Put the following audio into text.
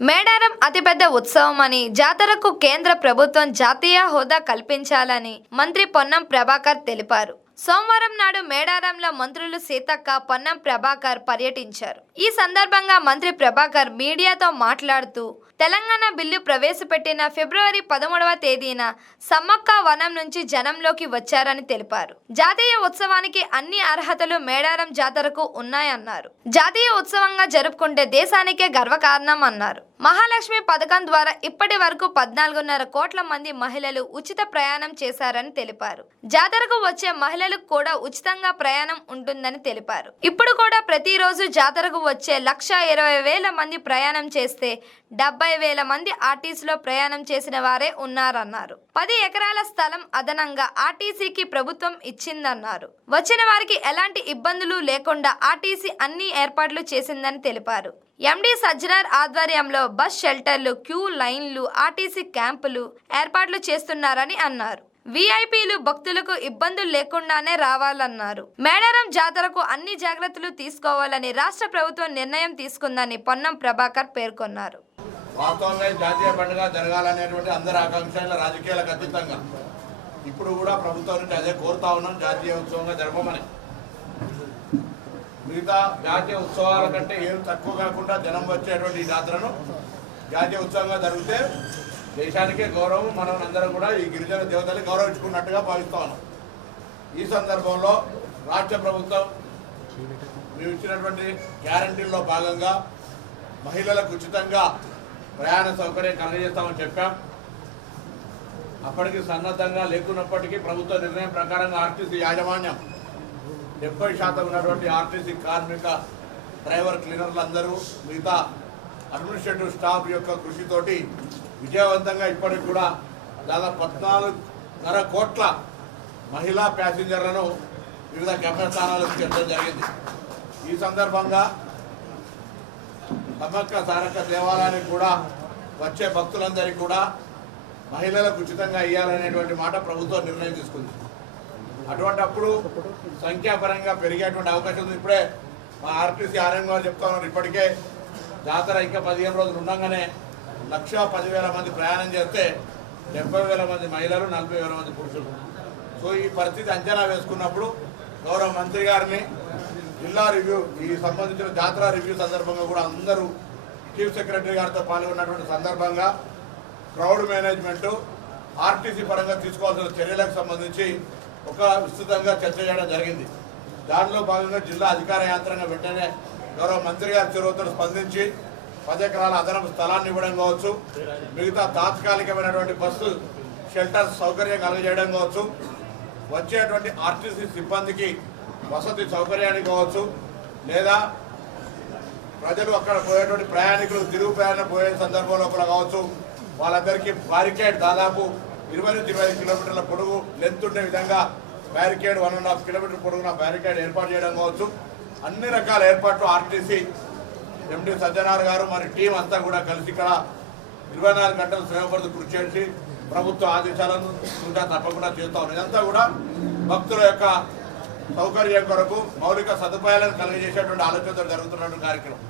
మేడారం అతిపెద్ద ఉత్సవం అని జాతరకు కేంద్ర ప్రభుత్వం జాతీయ హోదా కల్పించాలని మంత్రి పొన్నం ప్రభాకర్ తెలిపారు. సోమవారం నాడు మేడారంలో మంత్రులు సీతక్క, పొన్నం ప్రభాకర్ పర్యటించారు. ఈ సందర్భంగా మంత్రి ప్రభాకర్ మీడియాతో మాట్లాడుతూ తెలంగాణ బిల్లు ప్రవేశపెట్టిన ఫిబ్రవరి 13వ తేదీన సమ్మక్క వనం నుంచి జనంలోకి వచ్చారని తెలిపారు. జాతీయ ఉత్సవానికి అన్ని అర్హతలు మేడారం జాతరకు ఉన్నాయన్నారు. జాతీయ ఉత్సవంగా జరుపుకుంటే దేశానికే గర్వకారణం అన్నారు. మహాలక్ష్మి పథకం ద్వారా ఇప్పటి వరకు 14.5 కోట్ల మంది మహిళలు ఉచిత ప్రయాణం చేశారని తెలిపారు. జాతరకు వచ్చే మహిళలకు కూడా ఉచితంగా ప్రయాణం ఉంటుందని తెలిపారు. ఇప్పుడు కూడా ప్రతిరోజు జాతరకు వచ్చే 1,20,000 మంది ప్రయాణం చేస్తే 70,000 మంది ఆర్టీసీలో ప్రయాణం చేసిన వారే ఉన్నారన్నారు. 10 ఎకరాల స్థలం అదనంగా ఆర్టీసీకి ప్రభుత్వం ఇచ్చిందన్నారు. వచ్చిన వారికి ఎలాంటి ఇబ్బందులు లేకుండా ఆర్టీసీ అన్ని ఏర్పాట్లు చేసిందని తెలిపారు. ఎండి సజ్జనార్ ఆధ్వర్యంలో బస్ షెల్టర్లు, క్యూ లైన్లు, ఆర్టీసీ క్యాంపులు ఏర్పాట్లు చేస్తున్నారని అన్నారు. వీఐపీలు భక్తులకు ఇబ్బందులు లేకుండానే రావాలన్నారు. మేడారం జాతరకు అన్ని జాగ్రత్తలు తీసుకోవాలని రాష్ట్ర ప్రభుత్వం నిర్ణయం తీసుకుందని పొన్నం ప్రభాకర్ పేర్కొన్నారు. వాస్తవంగా జాతీయ పండుగ జరగాలనేటువంటి అందరి ఆకాంక్షల రాజకీయాలకు అతీతంగా ఇప్పుడు కూడా ప్రభుత్వం నుంచి అదే కోరుతా ఉన్నాం, జాతీయ ఉత్సవంగా జరపమని. మిగతా జాతీయ ఉత్సవాల కంటే ఏం తక్కువ కాకుండా జనం వచ్చేటువంటి ఈ జాతరను జాతీయ ఉత్సవంగా జరిగితే దేశానికే గౌరవం, మనం అందరం కూడా ఈ గిరిజన దేవతల్ని గౌరవించుకున్నట్టుగా భావిస్తా ఉన్నాం. ఈ సందర్భంలో రాష్ట్ర ప్రభుత్వం మేము ఇచ్చినటువంటి గ్యారంటీల్లో భాగంగా మహిళలకు ఉచితంగా ప్రయాణ సౌకర్యం కలుగజేస్తామని చెప్పాం. అప్పటికి సన్నద్ధంగా లేకున్నప్పటికీ ప్రభుత్వ నిర్ణయం ప్రకారంగా ఆర్టీసీ యాజమాన్యం 70% ఉన్నటువంటి ఆర్టీసీ కార్మిక, డ్రైవర్, క్లీనర్లు అందరూ మిగతా అడ్మినిస్ట్రేటివ్ స్టాఫ్ యొక్క కృషితోటి విజయవంతంగా ఇప్పటికి కూడా దాదాపు 14.5 కోట్ల మహిళా ప్యాసింజర్లను వివిధ గమ్యస్థానాలకు చేర్చడం జరిగింది. ఈ సందర్భంగా సమ్మక్క సారక్క దేవాలయానికి కూడా వచ్చే భక్తులందరికీ కూడా మహిళలకు ఉచితంగా ఇవ్వాలనేటువంటి మాట ప్రభుత్వం నిర్ణయం తీసుకుంది. అటువంటప్పుడు సంఖ్యాపరంగా పెరిగేటువంటి అవకాశం ఉంది. ఇప్పుడే మా ఆర్టీసీ ఆర్ఎం గారు చెప్తా ఉన్నారు, ఇప్పటికే జాతర ఇంకా 15 రోజులు ఉండగానే 1,10,000 మంది ప్రయాణం చేస్తే 70,000 మంది మహిళలు, 40,000 మంది పురుషులు. సో ఈ పరిస్థితి అంచనా వేసుకున్నప్పుడు గౌరవ మంత్రి గారిని జిల్లా రివ్యూ, ఈ సంబంధించిన జాతర రివ్యూ సందర్భంగా కూడా అందరూ చీఫ్ సెక్రటరీ గారితో పాల్గొన్నటువంటి సందర్భంగా క్రౌడ్ మేనేజ్మెంటు, ఆర్టీసీ పరంగా తీసుకోవాల్సిన చర్యలకు సంబంధించి ఒక విస్తృతంగా చర్చ చేయడం జరిగింది. దానిలో భాగంగా జిల్లా అధికార యంత్రాంగం వెంటనే గౌరవ మంత్రి గారి చొరవతో స్పందించి 10 ఎకరాల అదనపు స్థలాన్ని ఇవ్వడం కావచ్చు, మిగతా తాత్కాలికమైనటువంటి బస్సు షెల్టర్స్ సౌకర్యం కలుగజేయడం కావచ్చు, వచ్చేటువంటి ఆర్టీసీ సిబ్బందికి వసతి సౌకర్యాన్ని కావచ్చు, లేదా ప్రజలు అక్కడ పోయేటువంటి ప్రయాణికులు తిరుగు ప్రయాణం పోయే సందర్భంలో కూడా కావచ్చు, వాళ్ళందరికీ బ్యారికేడ్ దాదాపు 20-25 కిలోమీటర్ల పొడుగు లెంత్ ఉండే విధంగా బ్యారికేడ్ 1.5 కిలోమీటర్ పొడుగున బ్యారికేడ్ ఏర్పాటు చేయడం కావచ్చు, అన్ని రకాల ఏర్పాట్లు ఆర్టీసీ ఎండి సజ్జనార్ గారు మరి టీం అంతా కూడా కలిసి ఇక్కడ 24 గంటలు శ్రమపడుతూ కృషి చేసి ప్రభుత్వ ఆదేశాలను ఇంకా తప్పకుండా చేస్తూ ఉన్నారు. ఇదంతా కూడా భక్తుల యొక్క సౌకర్యం కొరకు, మౌలిక సదుపాయాలను కలిగజేసేటువంటి ఆలోచనతో జరుగుతున్నటువంటి కార్యక్రమం.